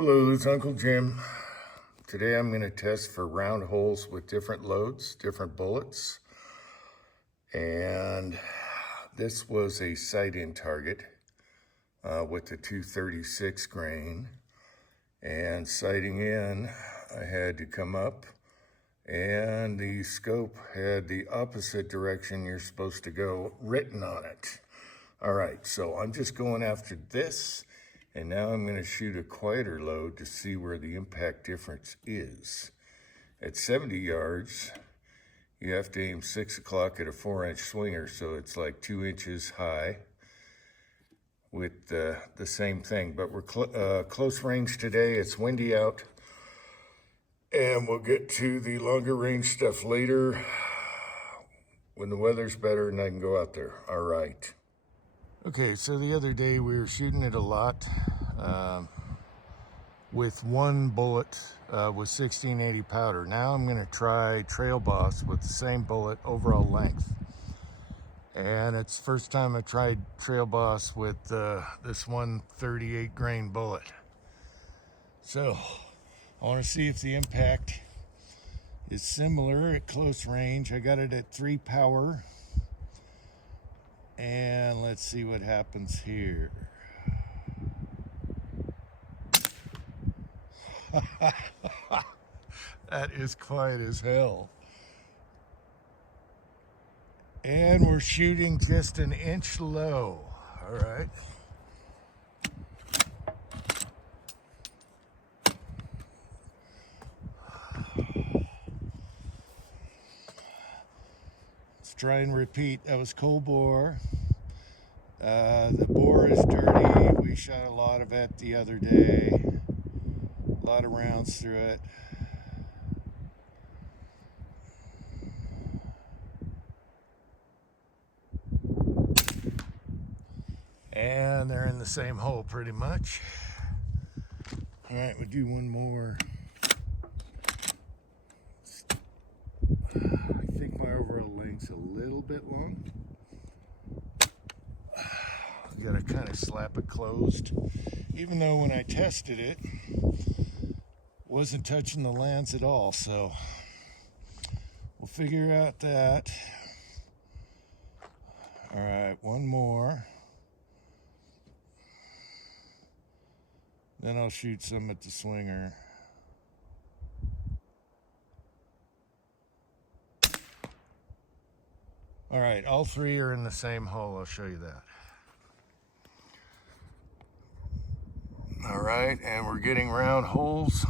Hello, it's Uncle Jim. Today I'm going to test for round holes with different loads, different bullets. And this was a sight-in target with the 236 grain. And sighting in, I had to come up and the scope had the opposite direction you're supposed to go written on it. All right, so I'm just going after this. And now I'm going to shoot a quieter load to see where the impact difference is. At 70 yards, you have to aim 6 o'clock at a 4-inch swinger, so it's like 2 inches high with the same thing. But we're close range today. It's windy out, and we'll get to the longer range stuff later when the weather's better and I can go out there. All right. Okay, so the other day we were shooting it a lot with one bullet with 1680 powder. Now I'm going to try Trail Boss with the same bullet, overall length. And it's the first time I tried Trail Boss with this 138 grain bullet. So I want to see if the impact is similar at close range. I got it at 3 power. And let's see what happens here. That is quiet as hell. And we're shooting just an inch low. All right. Let's try and repeat. That was cold bore. The bore is dirty. We shot a lot of it the other day. A lot of rounds through it. And they're in the same hole pretty much. All right, we'll do one more. I think my overall length's a little bit long. You gotta kind of slap it closed. Even though when I tested it, wasn't touching the lands at all, so we'll figure out that. All right, one more. Then I'll shoot some at the swinger. All right, all three are in the same hole. I'll show you that. All right, and we're getting round holes.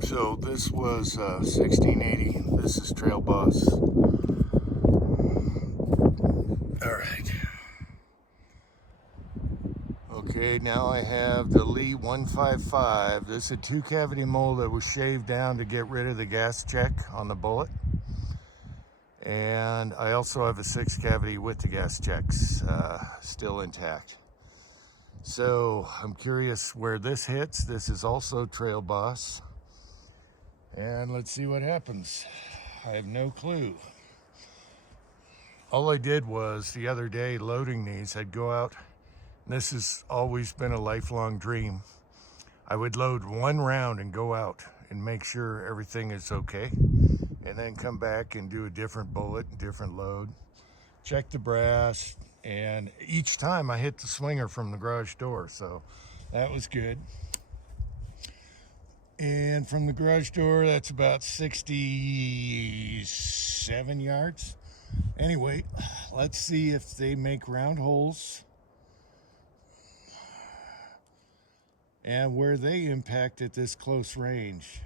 So this was 1680. This is Trail Boss. All right. Okay, now I have the Lee 155. This is a 2-cavity mold that was shaved down to get rid of the gas check on the bullet. And I also have a 6-cavity with the gas checks still intact. So I'm curious where this hits. This is also Trail Boss. And let's see what happens. I have no clue. All I did was the other day loading these, I'd go out. This has always been a lifelong dream. I would load one round and go out and make sure everything is okay. And then come back and do a different bullet, different load. Check the brass. And each time I hit the swinger from the garage door, so that was good. And from the garage door, that's about 67 yards. Anyway, let's see if they make round holes and where they impact at this close range.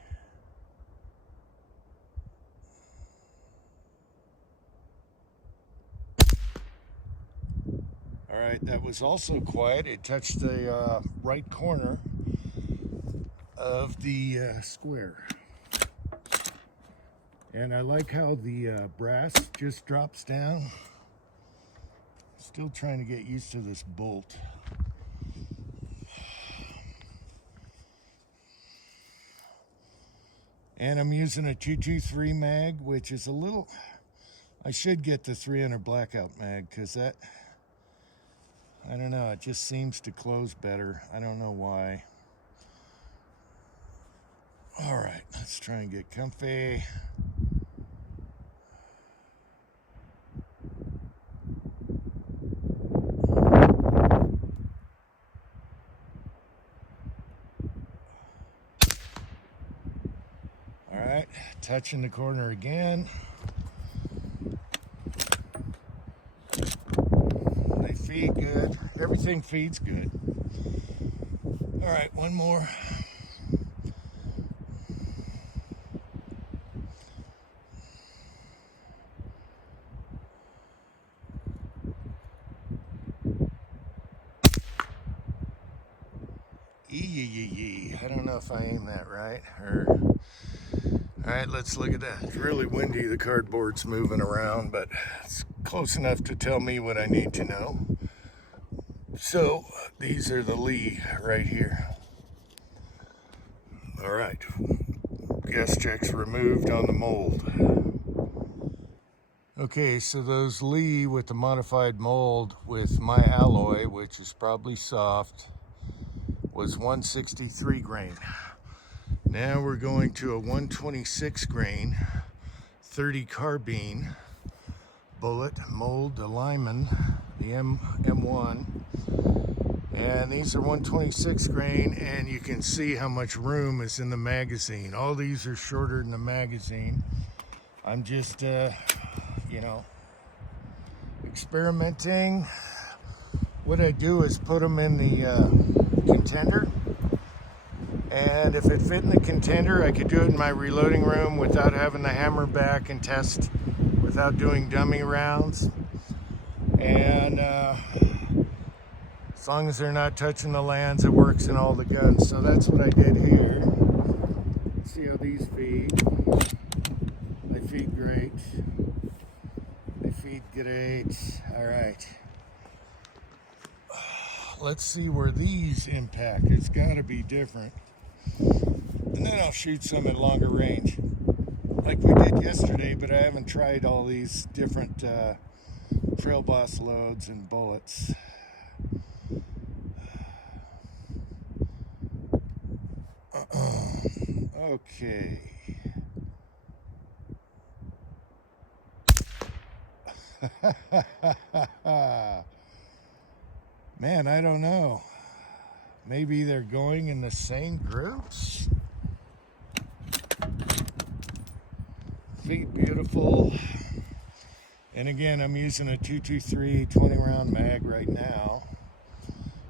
All right, that was also quiet. It touched the right corner of the square. And I like how the brass just drops down. Still trying to get used to this bolt. And I'm using a 223 mag, which is a little, I should get the 300 blackout mag because that, I don't know, it just seems to close better. I don't know why. All right, let's try and get comfy. All right, touching the corner again. They feed good. Everything feeds good. All right, one more. I don't know if I aimed that right. All right, let's look at that. It's really windy. The cardboard's moving around, but it's close enough to tell me what I need to know. So these are the lee right here. All right, gas checks removed on the mold. Okay, so those lee with the modified mold with my alloy, which is probably soft, was 163 grain. Now we're going to a 126 grain, 30 carbine bullet mold, the Lyman, the M1. And these are 126 grain, and you can see how much room is in the magazine. All these are shorter than the magazine. I'm just, experimenting. What I do is put them in the contender. And if it fit in the contender, I could do it in my reloading room without having to hammer back and test, without doing dummy rounds. And as long as they're not touching the lands, it works in all the guns. So that's what I did here. See how these feed. They feed great. They feed great. All right. Let's see where these impact. It's got to be different. And then I'll shoot some at longer range, like we did yesterday, but I haven't tried all these different Trail Boss loads and bullets. Okay. Man, I don't know. Maybe they're going in the same groups. Feet beautiful. And again, I'm using a 223 20 round mag right now.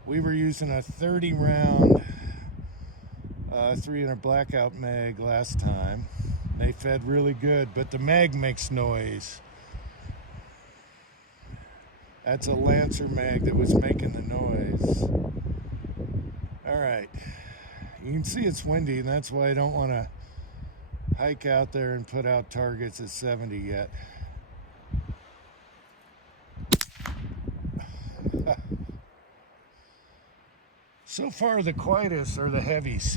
We were using a 30 round 300 blackout mag last time. They fed really good, but the mag makes noise. That's a Lancer mag that was making the noise. All right, you can see it's windy, and that's why I don't want to hike out there and put out targets at 70 yet. So far, the quietest are the heavies.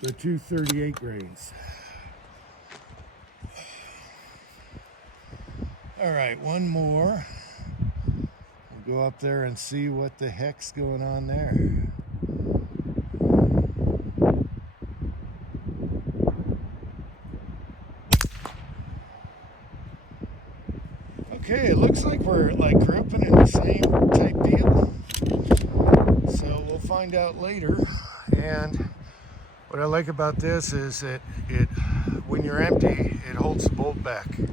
The 238 grains. All right, one more. We'll go up there and see what the heck's going on there. Okay, it looks like we're like grouping in the same type deal. So we'll find out later. And what I like about this is that when you're empty, it holds the bolt back. You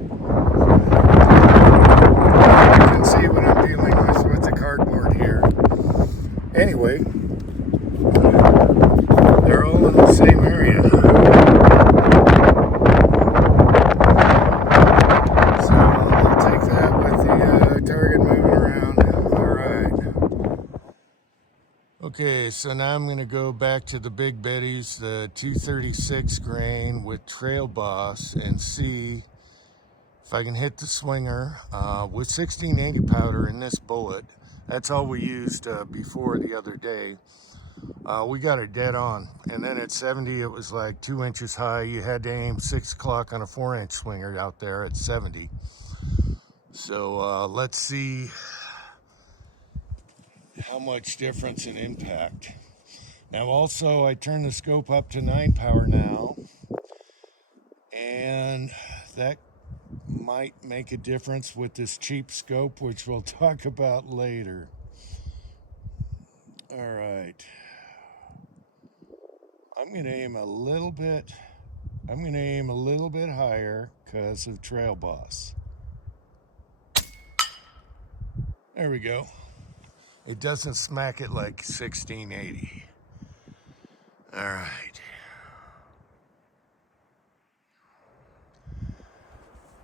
can see what I'm dealing with the cardboard here. Anyway, they're all in the same area. So I'll take that with the target moving around. All right. Okay, so now I'm going to go back to the Big Betty's, the 236 grain with Trail Boss, and see if I can hit the swinger with 1680 powder in this bullet. That's all we used before the other day. We got it dead on. And then at 70, it was like 2 inches high. You had to aim 6 o'clock on a 4-inch swinger out there at 70. So let's see how much difference in impact. Now also I turned the scope up to 9 power now, and that might make a difference with this cheap scope, which we'll talk about later. All right, I'm gonna aim a little bit higher because of Trail Boss. There we go. It doesn't smack it like 1680. All right.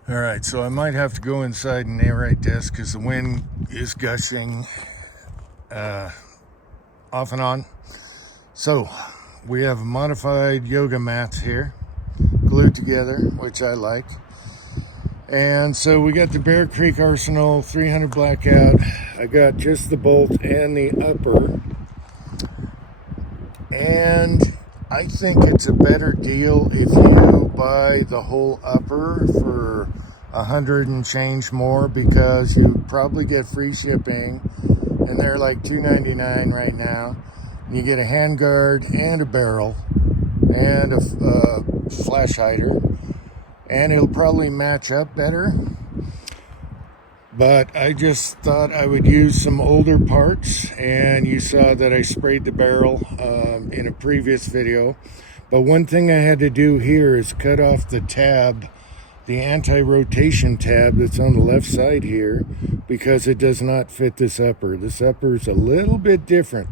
All right, so I might have to go inside and narrate this because the wind is gushing off and on. So we have modified yoga mats here, glued together, which I like. And so we got the Bear Creek Arsenal 300 blackout. I got just the bolt and the upper. And I think it's a better deal if you buy the whole upper for $100 and change more, because you probably get free shipping, and they're like $2.99 right now. And you get a handguard and a barrel and a flash hider, and it'll probably match up better. But I just thought I would use some older parts, and you saw that I sprayed the barrel in a previous video. But one thing I had to do here is cut off the tab, the anti-rotation tab that's on the left side here, because it does not fit this upper. This upper is a little bit different.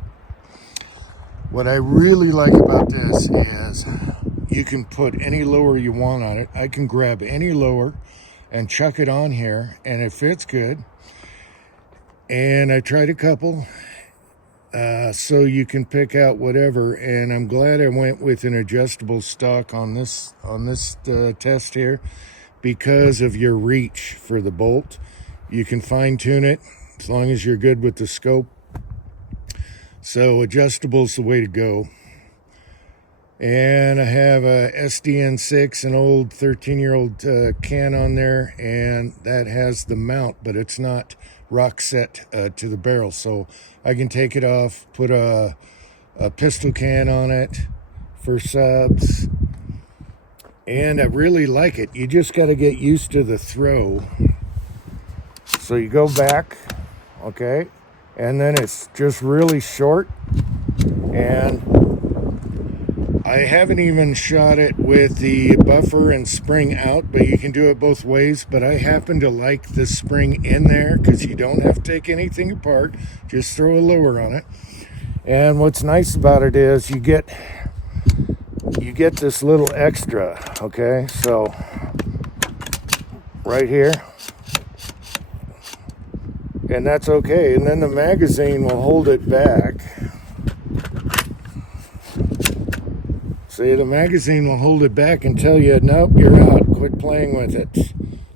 What I really like about this is you can put any lower you want on it. I can grab any lower and chuck it on here, and it fits good. And I tried a couple, so you can pick out whatever, and I'm glad I went with an adjustable stock on this test here, because of your reach for the bolt. You can fine tune it as long as you're good with the scope. So adjustable's the way to go. And I have a SDN6, an old 13-year-old can on there, and that has the mount, but it's not rock set to the barrel. So I can take it off, put a pistol can on it for subs, and I really like it. You just got to get used to the throw. So you go back, okay, and then it's just really short, and I haven't even shot it with the buffer and spring out, but you can do it both ways. But I happen to like the spring in there because you don't have to take anything apart. Just throw a lower on it. And what's nice about it is you get this little extra, okay? So right here. And that's okay. And then the magazine will hold it back. See, the magazine will hold it back and tell you, nope, you're out. Quit playing with it.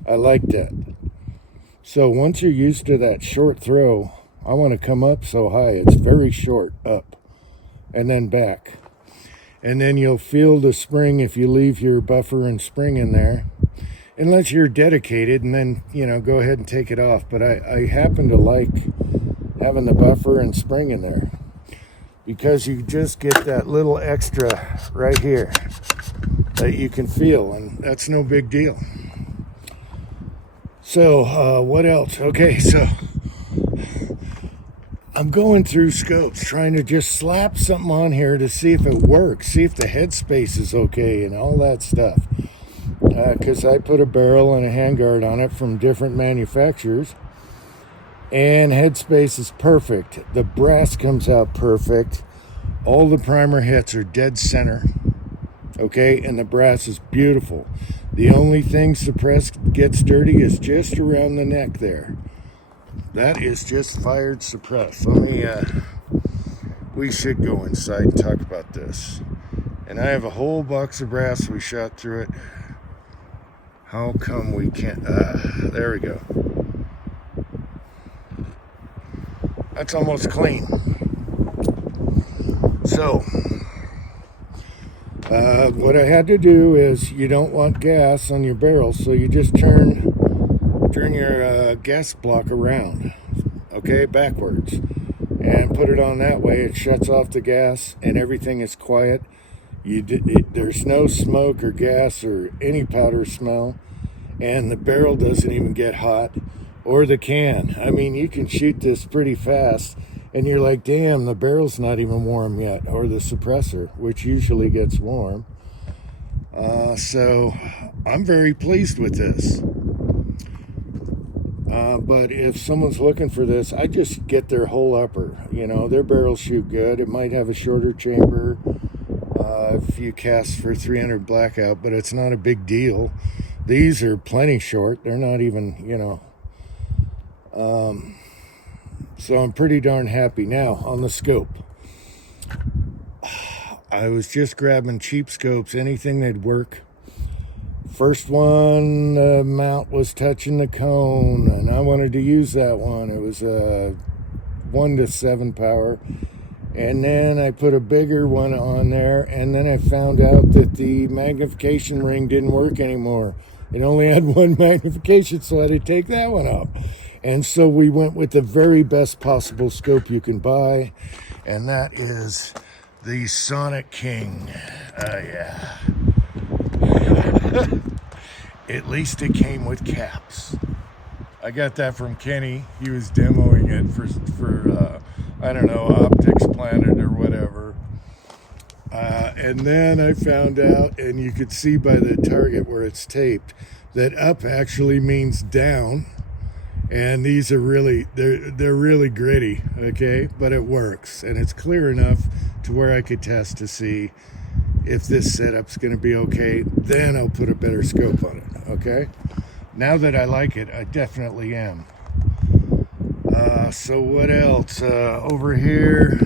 I like that. So once you're used to that short throw, I want to come up so high. It's very short, up, and then back. And then you'll feel the spring if you leave your buffer and spring in there. Unless you're dedicated, and then, go ahead and take it off. But I happen to like having the buffer and spring in there, because you just get that little extra right here that you can feel, and that's no big deal. So what else? Okay, so I'm going through scopes trying to just slap something on here to see if it works, see if the headspace is okay and all that stuff, because I put a barrel and a handguard on it from different manufacturers, and headspace is perfect. The brass comes out perfect. All the primer hits are dead center, okay, and the brass is beautiful. The only thing suppressed gets dirty is just around the neck there. That is just fired suppressed. We should go inside and talk about this. And I have a whole box of brass. We shot through it. How come we can't? There we go. That's almost clean. So, what I had to do is, you don't want gas on your barrel, so you just turn your gas block around, okay, backwards. and put it on that way. It shuts off the gas and everything is quiet. There's no smoke or gas or any powder smell, and the barrel doesn't even get hot, or the can. I mean, you can shoot this pretty fast and you're like, damn, the barrel's not even warm yet, or the suppressor, which usually gets warm. So I'm very pleased with this. But if someone's looking for this, I just get their whole upper. You know, their barrels shoot good. It might have a shorter chamber if you cast for 300 blackout, but it's not a big deal. These are plenty short. They're not even, you know. So I'm pretty darn happy. Now, on the scope. I was just grabbing cheap scopes, anything that'd work. First one, the mount was touching the cone, and I wanted to use that one. It was a 1 to 7 power. And then I put a bigger one on there, and then I found out that the magnification ring didn't work anymore. It only had one magnification, so I had to take that one off. And so we went with the very best possible scope you can buy, and that is the Sonic King. Yeah. At least it came with caps. I got that from Kenny. He was demoing it for I don't know, Optics Planet or whatever. And then I found out, and you could see by the target where it's taped, that up actually means down. And these are really, they're really gritty, okay? But it works, and it's clear enough to where I could test to see if this setup's gonna be okay. Then I'll put a better scope on it, okay? Now that I like it, I definitely am. So what else? Over here,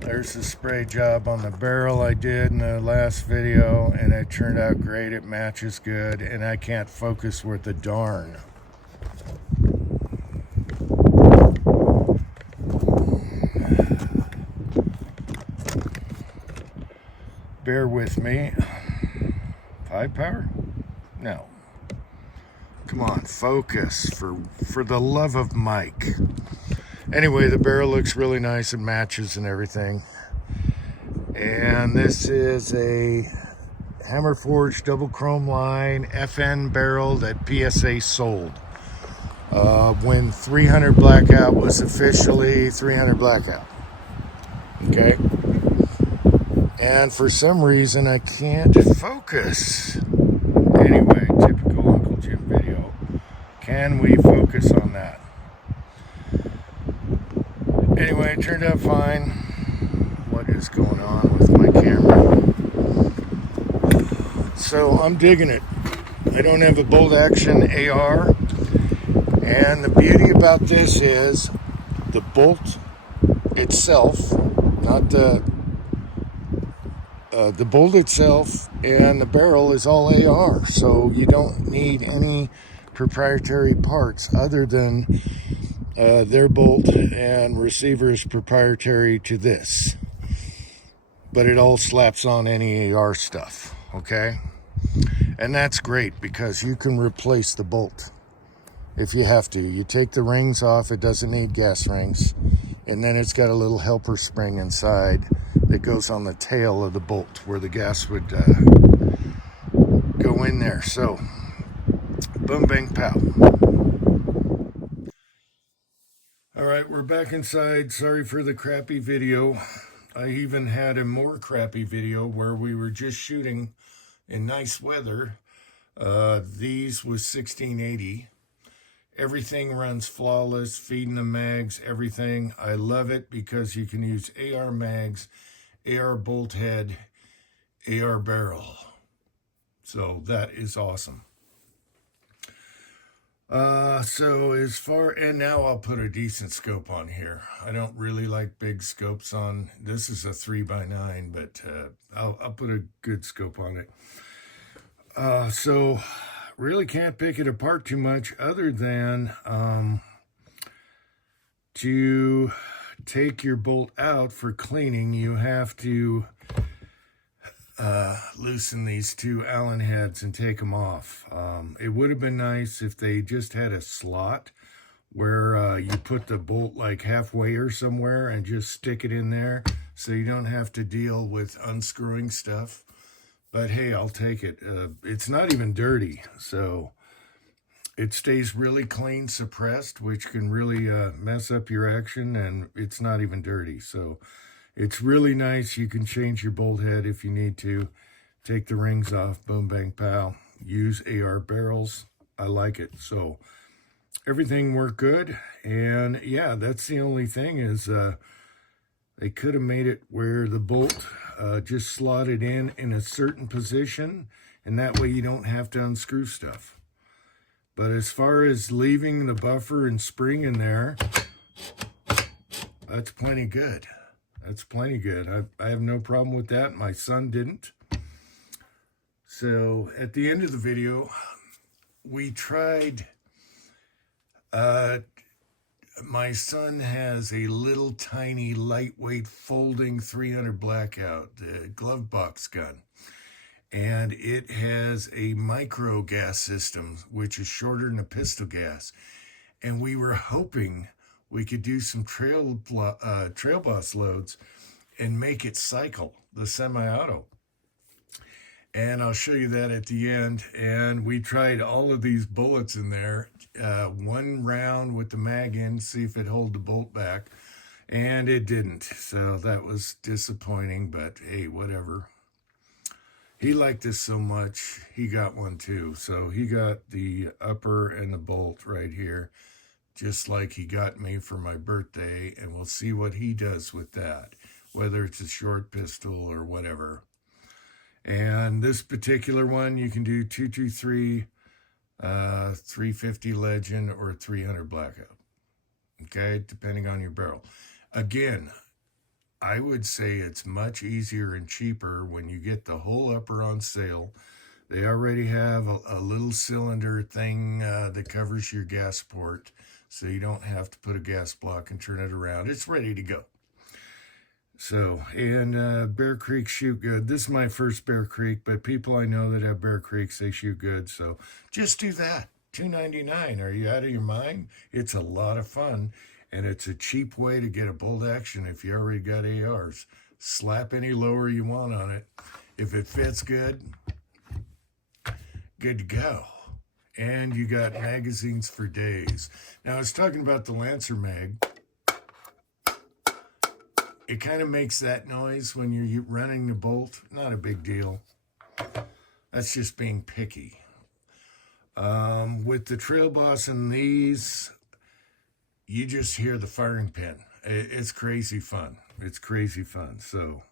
there's the spray job on the barrel I did in the last video, and it turned out great. It matches good, and I can't focus worth a darn. Bear with me. 5 power? No. Come on, focus, for the love of Mike. Anyway, the barrel looks really nice. It matches and everything. And this is a Hammer Forged double chrome line FN barrel that PSA sold when 300 blackout was officially 300 blackout. Okay? And for some reason I can't focus. Anyway, typical Uncle Jim video. Can we focus on that? Anyway, it turned out fine. What is going on with my camera? So I'm digging it. I don't have a bolt action AR. And the beauty about this is the bolt itself, not the bolt itself and the barrel is all AR, so you don't need any proprietary parts other than their bolt and receiver's proprietary to this. But it all slaps on any AR stuff, okay? And that's great because you can replace the bolt if you have to. You take the rings off, it doesn't need gas rings, and then it's got a little helper spring inside that goes on the tail of the bolt where the gas would go in there. So, boom, bang, pow. All right, we're back inside. Sorry for the crappy video. I even had a more crappy video where we were just shooting in nice weather. These was 1680. Everything runs flawless, feeding the mags, everything. I love it because you can use AR mags, AR bolt head, AR barrel. So that is awesome. And now I'll put a decent scope on here. I don't really like big scopes on, this is a 3x9, but I'll put a good scope on it. So really can't pick it apart too much other than to take your bolt out for cleaning. You have to loosen these two Allen heads and take them off. It would have been nice if they just had a slot where you put the bolt like halfway or somewhere and just stick it in there so you don't have to deal with unscrewing stuff. But hey, I'll take it. It's not even dirty, so it stays really clean suppressed, which can really mess up your action, and it's not even dirty. So it's really nice. You can change your bolt head if you need to. Take the rings off, boom, bang, pow. Use AR barrels. I like it. So everything worked good. And yeah, that's the only thing is they could have made it where the bolt just slotted in a certain position, and that way you don't have to unscrew stuff. But as far as leaving the buffer and spring in there, that's plenty good. That's plenty good. I have no problem with that. My son didn't. So at the end of the video, we tried, my son has a little tiny lightweight folding 300 Blackout glove box gun. And it has a micro gas system, which is shorter than a pistol gas. And we were hoping we could do some trail boss loads and make it cycle, the semi-auto. And I'll show you that at the end. And we tried all of these bullets in there, one round with the mag in, see if it hold the bolt back. And it didn't. So that was disappointing, but hey, whatever. He liked this so much, he got one too. So he got the upper and the bolt right here, just like he got me for my birthday. And we'll see what he does with that, whether it's a short pistol or whatever. And this particular one, you can do 223, 350 Legend, or 300 Blackout. Okay, depending on your barrel. Again, I would say it's much easier and cheaper when you get the whole upper on sale. They already have a little cylinder thing that covers your gas port, so you don't have to put a gas block and turn it around. It's ready to go. So, and Bear Creek shoot good. This is my first Bear Creek, but people I know that have Bear Creeks, they shoot good. So just do that. $2.99. Are you out of your mind? It's a lot of fun. And it's a cheap way to get a bolt action if you already got ARs. Slap any lower you want on it. If it fits good, good to go. And you got magazines for days. Now, I was talking about the Lancer mag. It kind of makes that noise when you're running the bolt. Not a big deal. That's just being picky. With the Trail Boss and these, you just hear the firing pin. It's crazy fun. It's crazy fun. So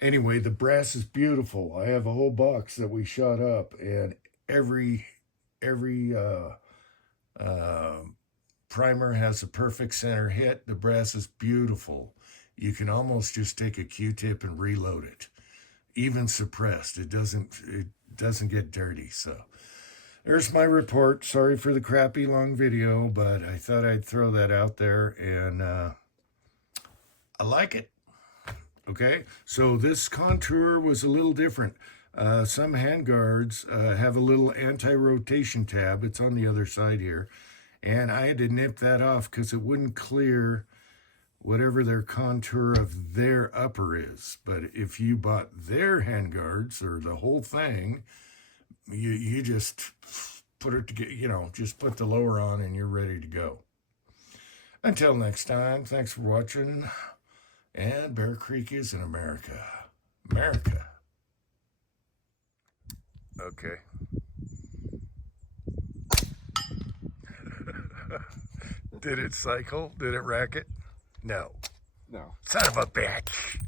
anyway, the brass is beautiful. I have a whole box that we shot up, and every primer has a perfect center hit. The brass is beautiful. You can almost just take a Q-tip and reload it. Even suppressed, it doesn't get dirty. So there's my report. Sorry for the crappy long video, but I thought I'd throw that out there, and I like it. Okay, so this contour was a little different. Some handguards have a little anti-rotation tab. It's on the other side here, and I had to nip that off because it wouldn't clear whatever their contour of their upper is. But if you bought their handguards or the whole thing, you just put it together, just put the lower on and you're ready to go. Until next time, thanks for watching. And Bear Creek is in America. America. Okay. Did it cycle? Did it rack it? No. No. Son of a bitch.